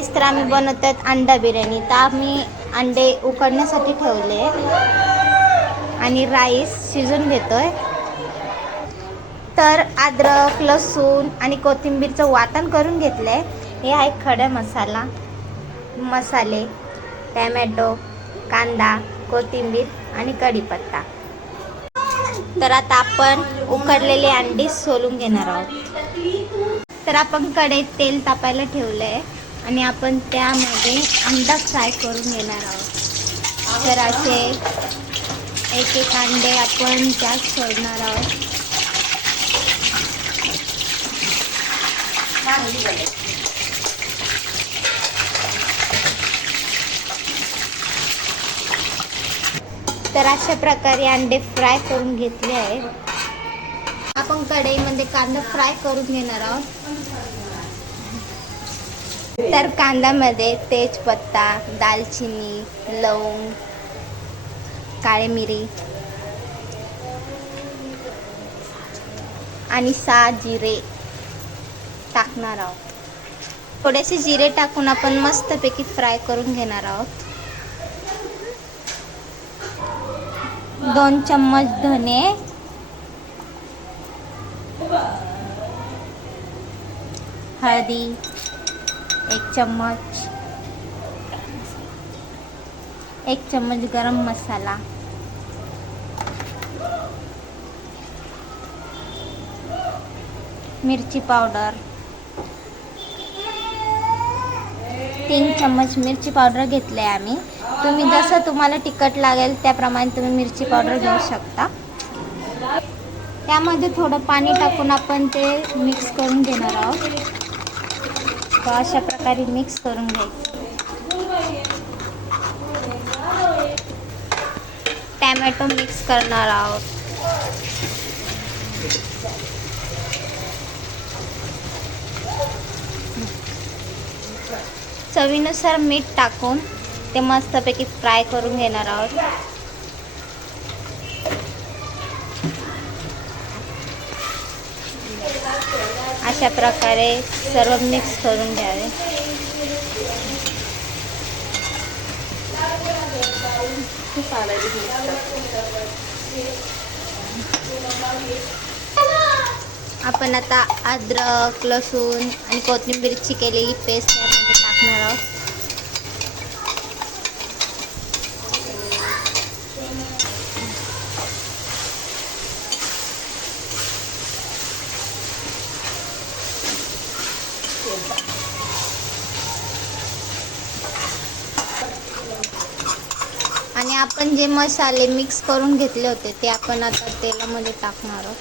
Rice तर आम्ही बनवतात अंडा बिर्याणी, तर आम्ही अंडे उकडण्यासाठी ठेवले आणि राईस शिजून घेतोय. तर अद्रक, लसूण आणि कोथिंबीरचं वाटण करून घेतलं आहे. हे आहे खडा मसाले, टॅमॅटो, कांदा, कोथिंबीर आणि कढीपत्ता. तर आता आपण उकडलेले अंडी सोलून घेणार आहोत. तर आपण कढईत तेल तापायला ठेवलं आहे आणि आपण त्यामध्ये अंडा फ्राय करून घेणार आहोत. तर असे एक एक अंडे आपण त्यात सोडणार आहोत. तर अशा प्रकारे अंडे फ्राय करून घेतले आहे. आपण कढईमध्ये कांदा फ्राय करून घेणार आहोत. तर कांद्यामध्ये तेजपत्ता, दालचिनी, लवंग, काळी मिरी आणि 6 जिरे टाकणार आहोत. थोडेसे जिरे टाकून आपण मस्तपैकी फ्राय करून घेणार आहोत. 2 चम्मच धने, हळदी 1 चम्मच, 1 चम्मच गरम मसाला, मिरची पावडर 3 चम्मच मिरची पावडर घेतले आहे आम्ही. तुम्ही जसं तुम्हाला तिखट लागेल त्याप्रमाणे तुम्ही मिरची पावडर घेऊ शकता. त्यामध्ये थोडं पाणी टाकून आपण ते मिक्स करून घेणार आहोत. तर अशा प्रकारे मिक्स करून घ्यायचं. टॅमॅटो मिक्स करणार आहोत. चवीनुसार मीठ टाकून ते मस्तपैकी फ्राय करून घेणार आहोत. अशा प्रकारे सर्व मिक्स करून घ्यावे. आपण आता अद्रक, लसूण आणि कोथिंबीरची केलेली पेस्ट यामध्ये टाकणार आहोत. आणि आपण जे मसाले मिक्स करून घेतले होते ते आपण आता तेलामध्ये टाकणार आहोत.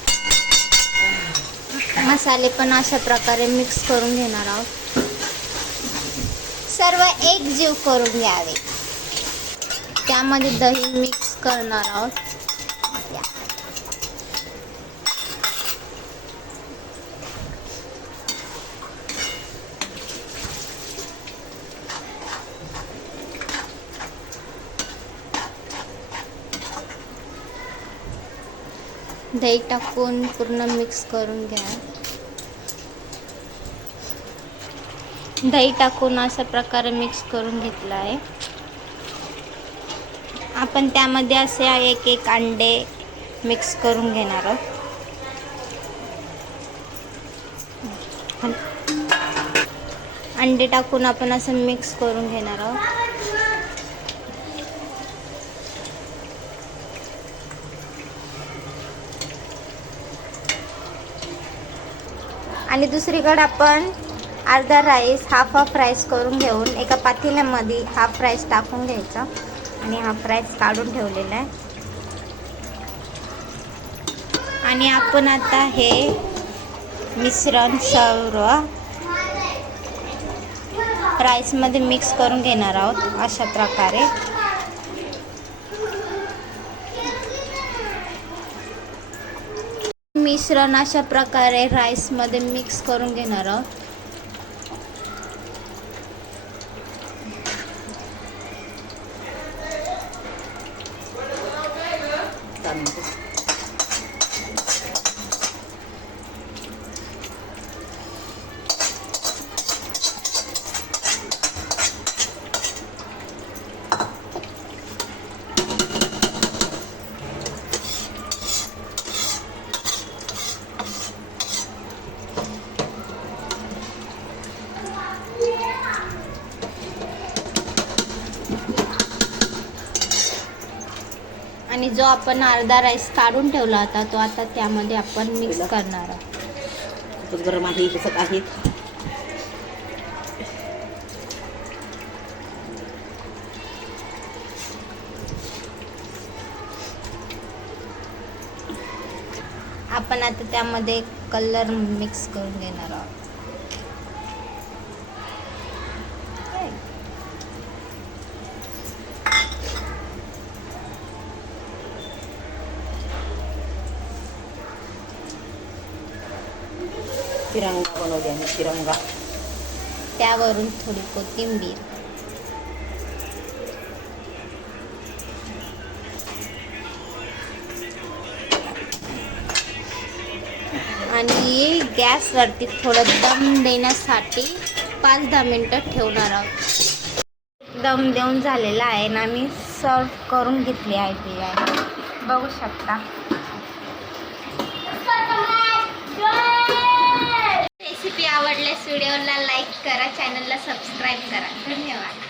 मसाले पण अशा प्रकारे मिक्स करून घेणार आहोत. सर्व एकजीव करून घ्यावे. त्यामध्ये दही मिक्स करणार आहोत. दही टाकून पूर्ण मिक्स करून घ्या. दही टाकून अशा प्रकारे मिक्स करून घेतला आहे. आपण त्यामध्ये असे एक एक अंडे मिक्स करून घेणार आहोत. अंडे टाकून आपण असं मिक्स करून घेणार आहोत. आणि दुसरीकडे आपण अर्धा राईस हाफ राईस करून घेऊन एका पातेल्यामध्ये हाफ राईस टाकून घ्यायचा आणि हाफ राईस काढून ठेवलेला आहे. आणि आपण आता हे मिश्रण सर्व राईसमध्ये मिक्स करून घेणार आहोत. अशा प्रकारे मिश्रण अशा प्रकारे राईसमध्ये मिक्स करून घेणार आहोत. आणि जो आपण अर्धा राईस काढून ठेवला होता तो आता त्यामध्ये आपण मिक्स करणार आहोत. खूपच गरम आहे, दिसत आहेत. आपण आता त्यामध्ये कलर मिक्स करून घेणार आहोत. तिरंगा बनवले आम्ही, तिरंगा. त्यावरून थोडी कोथिंबीर आणि गॅसवरती थोडं दम देण्यासाठी 5-10 मिनटं ठेवणार आहोत. दम देऊन झालेला आहे ना, मी सर्व करून घेतली आहे बिर्याणी, बघू शकता. रेसिपी आवडल्यास व्हिडिओला लाईक करा, चॅनलला सबस्क्राईब करा. धन्यवाद.